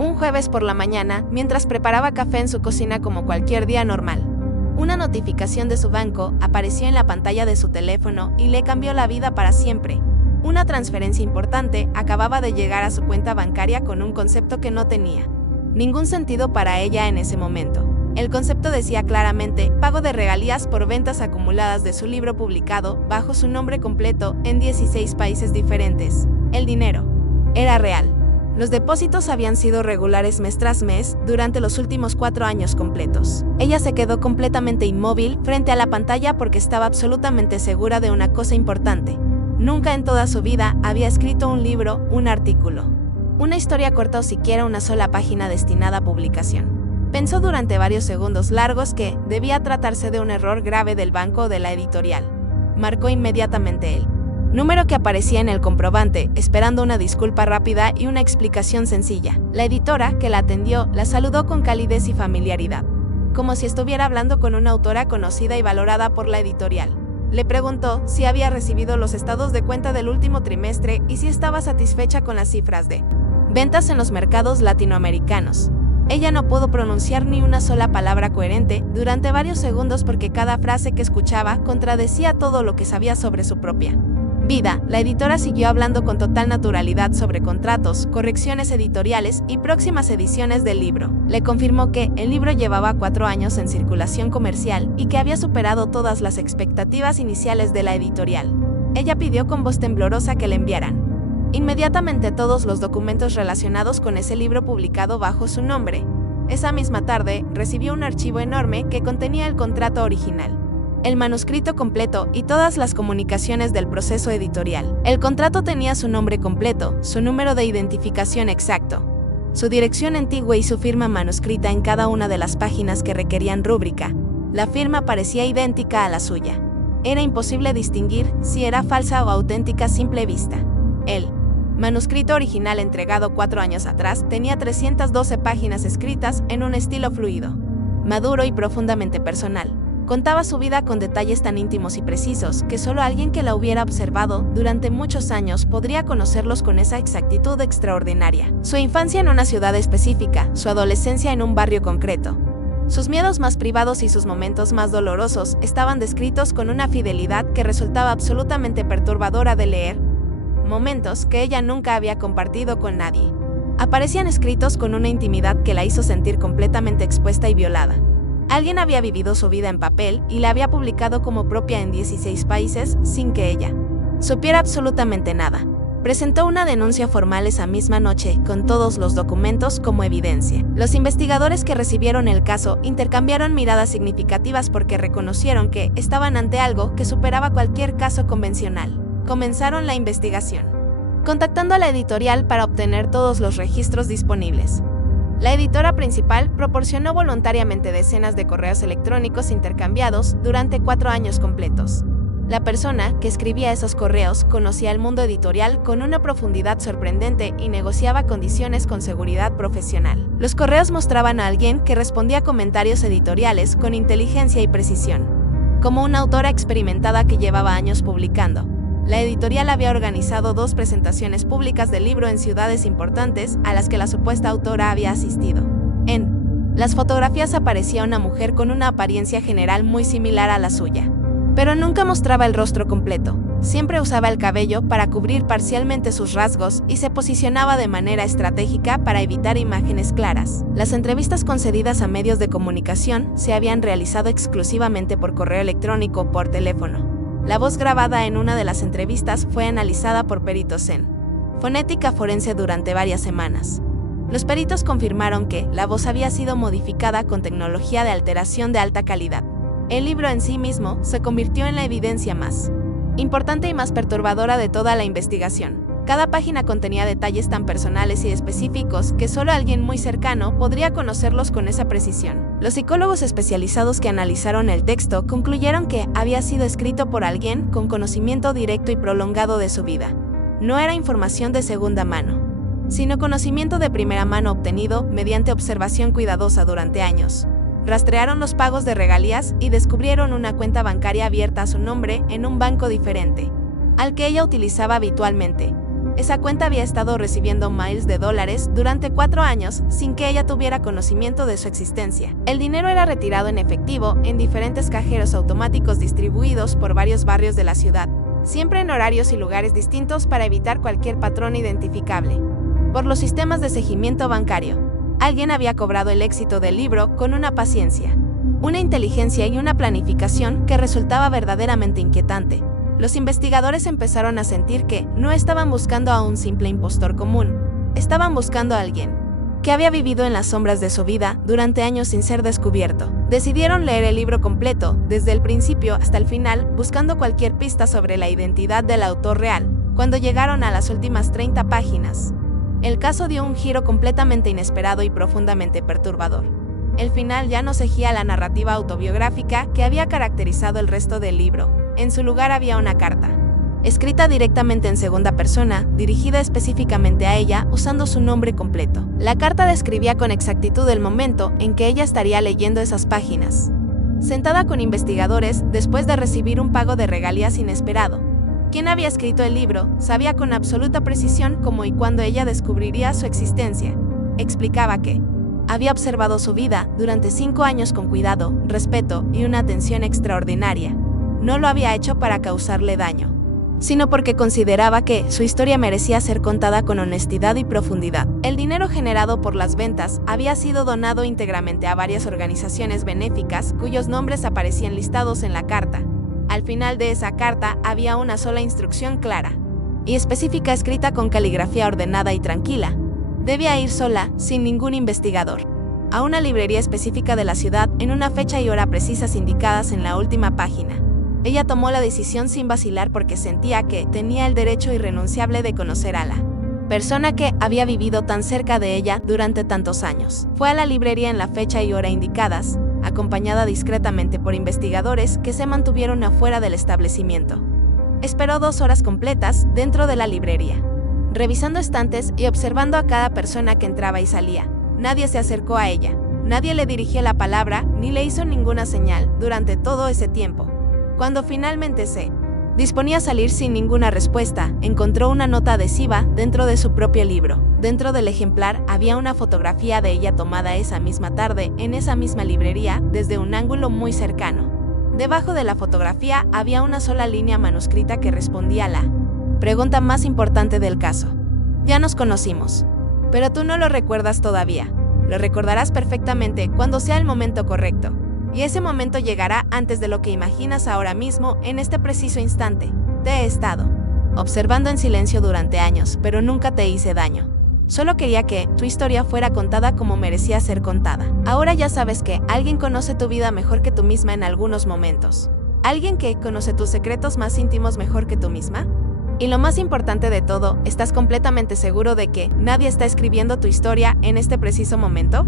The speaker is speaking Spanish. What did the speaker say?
Un jueves por la mañana, mientras preparaba café en su cocina como cualquier día normal, una notificación de su banco apareció en la pantalla de su teléfono y le cambió la vida para siempre. Una transferencia importante acababa de llegar a su cuenta bancaria con un concepto que no tenía ningún sentido para ella en ese momento. El concepto decía claramente pago de regalías por ventas acumuladas de su libro publicado bajo su nombre completo en 16 países diferentes. El dinero era real. Los depósitos habían sido regulares mes tras mes durante los últimos 4 años completos. Ella se quedó completamente inmóvil frente a la pantalla porque estaba absolutamente segura de una cosa importante. Nunca en toda su vida había escrito un libro, un artículo, una historia corta o siquiera una sola página destinada a publicación. Pensó durante varios segundos largos que debía tratarse de un error grave del banco o de la editorial. Marcó inmediatamente el número que aparecía en el comprobante, esperando una disculpa rápida y una explicación sencilla. La editora, que la atendió, la saludó con calidez y familiaridad, como si estuviera hablando con una autora conocida y valorada por la editorial. Le preguntó si había recibido los estados de cuenta del último trimestre y si estaba satisfecha con las cifras de ventas en los mercados latinoamericanos. Ella no pudo pronunciar ni una sola palabra coherente durante varios segundos porque cada frase que escuchaba contradecía todo lo que sabía sobre su propia vida. La editora siguió hablando con total naturalidad sobre contratos, correcciones editoriales y próximas ediciones del libro. Le confirmó que el libro llevaba 4 años en circulación comercial y que había superado todas las expectativas iniciales de la editorial. Ella pidió con voz temblorosa que le enviaran inmediatamente todos los documentos relacionados con ese libro publicado bajo su nombre. Esa misma tarde, recibió un archivo enorme que contenía el contrato original, el manuscrito completo y todas las comunicaciones del proceso editorial. El contrato tenía su nombre completo, su número de identificación exacto, su dirección antigua y su firma manuscrita en cada una de las páginas que requerían rúbrica. La firma parecía idéntica a la suya. Era imposible distinguir si era falsa o auténtica a simple vista. El manuscrito original entregado 4 años atrás tenía 312 páginas escritas en un estilo fluido, maduro y profundamente personal. Contaba su vida con detalles tan íntimos y precisos que solo alguien que la hubiera observado durante muchos años podría conocerlos con esa exactitud extraordinaria. Su infancia en una ciudad específica, su adolescencia en un barrio concreto, sus miedos más privados y sus momentos más dolorosos estaban descritos con una fidelidad que resultaba absolutamente perturbadora de leer. Momentos que ella nunca había compartido con nadie. Aparecían escritos con una intimidad que la hizo sentir completamente expuesta y violada. Alguien había vivido su vida en papel y la había publicado como propia en 16 países sin que ella supiera absolutamente nada. Presentó una denuncia formal esa misma noche con todos los documentos como evidencia. Los investigadores que recibieron el caso intercambiaron miradas significativas porque reconocieron que estaban ante algo que superaba cualquier caso convencional. Comenzaron la investigación, contactando a la editorial para obtener todos los registros disponibles. La editora principal proporcionó voluntariamente decenas de correos electrónicos intercambiados durante 4 años completos. La persona que escribía esos correos conocía el mundo editorial con una profundidad sorprendente y negociaba condiciones con seguridad profesional. Los correos mostraban a alguien que respondía a comentarios editoriales con inteligencia y precisión, como una autora experimentada que llevaba años publicando. La editorial había organizado 2 presentaciones públicas del libro en ciudades importantes a las que la supuesta autora había asistido. En las fotografías aparecía una mujer con una apariencia general muy similar a la suya, pero nunca mostraba el rostro completo. Siempre usaba el cabello para cubrir parcialmente sus rasgos y se posicionaba de manera estratégica para evitar imágenes claras. Las entrevistas concedidas a medios de comunicación se habían realizado exclusivamente por correo electrónico o por teléfono. La voz grabada en una de las entrevistas fue analizada por peritos en fonética forense durante varias semanas. Los peritos confirmaron que la voz había sido modificada con tecnología de alteración de alta calidad. El libro en sí mismo se convirtió en la evidencia más importante y más perturbadora de toda la investigación. Cada página contenía detalles tan personales y específicos que solo alguien muy cercano podría conocerlos con esa precisión. Los psicólogos especializados que analizaron el texto concluyeron que había sido escrito por alguien con conocimiento directo y prolongado de su vida. No era información de segunda mano, sino conocimiento de primera mano obtenido mediante observación cuidadosa durante años. Rastrearon los pagos de regalías y descubrieron una cuenta bancaria abierta a su nombre en un banco diferente al que ella utilizaba habitualmente. Esa cuenta había estado recibiendo miles de dólares durante 4 años sin que ella tuviera conocimiento de su existencia. El dinero era retirado en efectivo en diferentes cajeros automáticos distribuidos por varios barrios de la ciudad, siempre en horarios y lugares distintos para evitar cualquier patrón identificable. Por los sistemas de seguimiento bancario, alguien había cobrado el éxito del libro con una paciencia, una inteligencia y una planificación que resultaba verdaderamente inquietante. Los investigadores empezaron a sentir que no estaban buscando a un simple impostor común, estaban buscando a alguien que había vivido en las sombras de su vida durante años sin ser descubierto. Decidieron leer el libro completo, desde el principio hasta el final, buscando cualquier pista sobre la identidad del autor real. Cuando llegaron a las últimas 30 páginas, el caso dio un giro completamente inesperado y profundamente perturbador. El final ya no seguía la narrativa autobiográfica que había caracterizado el resto del libro. En su lugar había una carta, escrita directamente en segunda persona, dirigida específicamente a ella, usando su nombre completo. La carta describía con exactitud el momento en que ella estaría leyendo esas páginas, sentada con investigadores después de recibir un pago de regalías inesperado. Quien había escrito el libro sabía con absoluta precisión cómo y cuándo ella descubriría su existencia. Explicaba que había observado su vida durante 5 años con cuidado, respeto y una atención extraordinaria. No lo había hecho para causarle daño, sino porque consideraba que su historia merecía ser contada con honestidad y profundidad. El dinero generado por las ventas había sido donado íntegramente a varias organizaciones benéficas cuyos nombres aparecían listados en la carta. Al final de esa carta había una sola instrucción clara y específica escrita con caligrafía ordenada y tranquila. Debía ir sola, sin ningún investigador, a una librería específica de la ciudad en una fecha y hora precisas indicadas en la última página. Ella tomó la decisión sin vacilar porque sentía que tenía el derecho irrenunciable de conocer a la persona que había vivido tan cerca de ella durante tantos años. Fue a la librería en la fecha y hora indicadas, acompañada discretamente por investigadores que se mantuvieron afuera del establecimiento. Esperó 2 horas completas dentro de la librería, revisando estantes y observando a cada persona que entraba y salía. Nadie se acercó a ella, nadie le dirigió la palabra ni le hizo ninguna señal durante todo ese tiempo. Cuando finalmente se disponía a salir sin ninguna respuesta, encontró una nota adhesiva dentro de su propio libro. Dentro del ejemplar había una fotografía de ella tomada esa misma tarde en esa misma librería desde un ángulo muy cercano. Debajo de la fotografía había una sola línea manuscrita que respondía a la pregunta más importante del caso. Ya nos conocimos, pero tú no lo recuerdas todavía. Lo recordarás perfectamente cuando sea el momento correcto. Y ese momento llegará antes de lo que imaginas ahora mismo, en este preciso instante. Te he estado observando en silencio durante años, pero nunca te hice daño. Solo quería que tu historia fuera contada como merecía ser contada. Ahora ya sabes que alguien conoce tu vida mejor que tú misma en algunos momentos. ¿Alguien que conoce tus secretos más íntimos mejor que tú misma? Y lo más importante de todo, ¿estás completamente seguro de que nadie está escribiendo tu historia en este preciso momento?